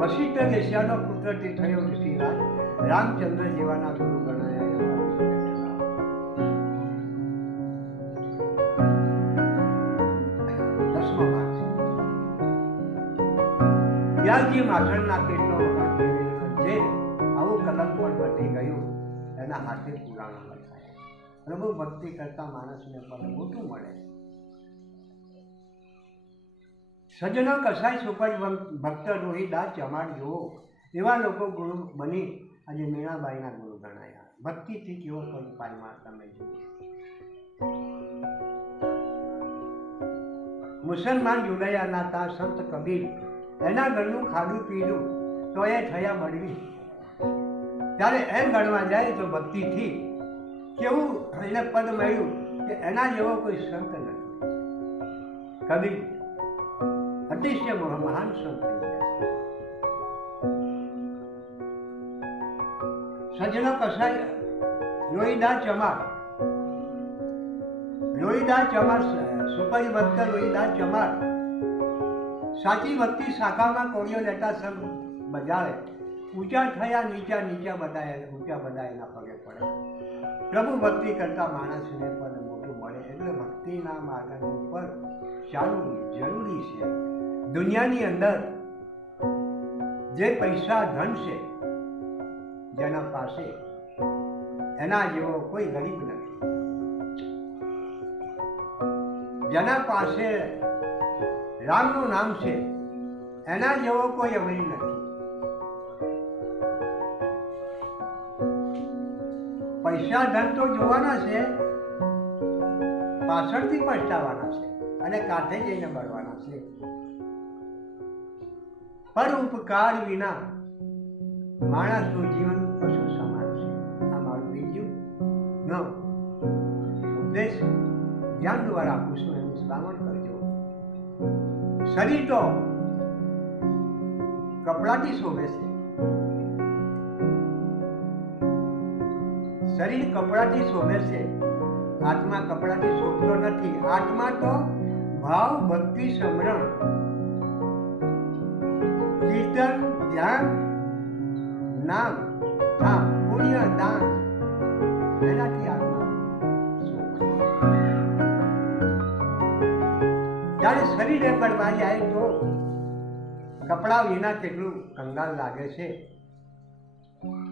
વશિષ્ઠ દેશ્યાનો પુત્રથી થયો ઋષિરાજ, રામચંદ્ર જેવાના ગુરુ ગણાયા એવા વશિષ્ઠ. 10મો ભાગ છે વ્યાસજી માખણના પેટનો વગાડ જે આવું કલમ પણ બની ગયું એના હાથે પુરાણો લખાય. પ્રભુ ભક્તિ કરતા માણસને પણ મોટું મળે. સજ્જનો કસાય સુપર ભક્ત રોહિદાસ ચમાડ જુઓ એવા લોકો ગુરુ બની આજે મીણાબાઈના ગુરુ ગણાયા. ભક્તિથી કેવો કોઈ ઉપાયમાં તમે જુઓ. મુસલમાન જોડાયા હતા સંત કબીર, એના ઘરનું ખાધું પીધું તો એ થયા બળવી. ત્યારે એમ ગણવા જાય તો ભક્તિથી કેવું એને પદ મળ્યું કે એના જેવો કોઈ સંત નથી. કબીર અતિશય મહાન સંત થઈ ગયા. સજ્જનો કસાય રોહિદાસ ચમાર સુપરી ભક્ત રોહિદાસ ચમાર સાચી ભક્તિ શાખામાં કોળીઓ લેતા સંત બજાવે. ઊંચા થયા નીચા, નીચા બધાય ઊંચા બધા એના પગે પડે. પ્રભુ ભક્તિ કરતા માણસને પણ મોટું મળે. એટલે ભક્તિના માર્ગ ઉપર ચાલવું જરૂરી છે. દુનિયાની અંદર જે પૈસા ધન છે જેના પાસે, એના જેવો કોઈ ગરીબ નથી. જેના પાસે રામનું નામ છે એના જેવો કોઈ અમીર નથી. પૈસા ધન તો જોવાના છે, પાછળથી પછતાવાના છે અને કાંઠે જઈને મળવાના છે. પર ઉપકાર વિના માણસનું જીવન પશુ સમાન છે. આ મારું બીજું ન ઉપદેશ જ્ઞાન દ્વારા આપું છું, એનું શ્રાવણ કરજો. શરીર તો કપડાથી શોભે છે, શરીર કપડાથી શોભે છે, આત્મા કપડાથી શોભતો નથી. આત્મા તો ભાવ, ભક્તિ, સમરણ, કીર્તન, ધ્યાન, નામ, ધામ, પુણ્ય, દાન, એનાથી આત્મા શોભે. જ્યારે શરીર પડવા જાય તો કપડા વિના કેટલું કંગાલ લાગે છે,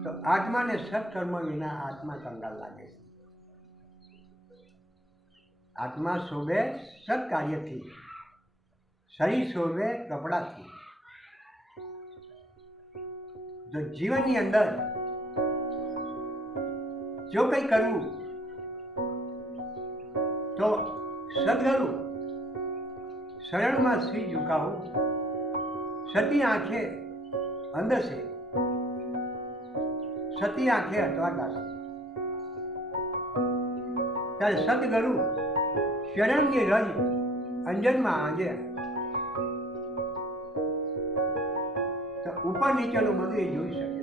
તો આત્માને સત્કર્મ વિના આત્મા કંગાલ લાગે છે. આત્મા શોભે સત્કાર્યથી, શરીર શોભે કપડાથી. જો જીવનની અંદર જો કંઈ કરવું તો સદગરું શરણમાં શ્રી ઝુકાવું, સતી આંખે અંધ છે, સતી આંખે અટવાટા છે. ત્યારે સદગરુ શરણની રજ અંજનમાં આજે તો ઉપર નીચેનું બધું એ જોઈ શકે.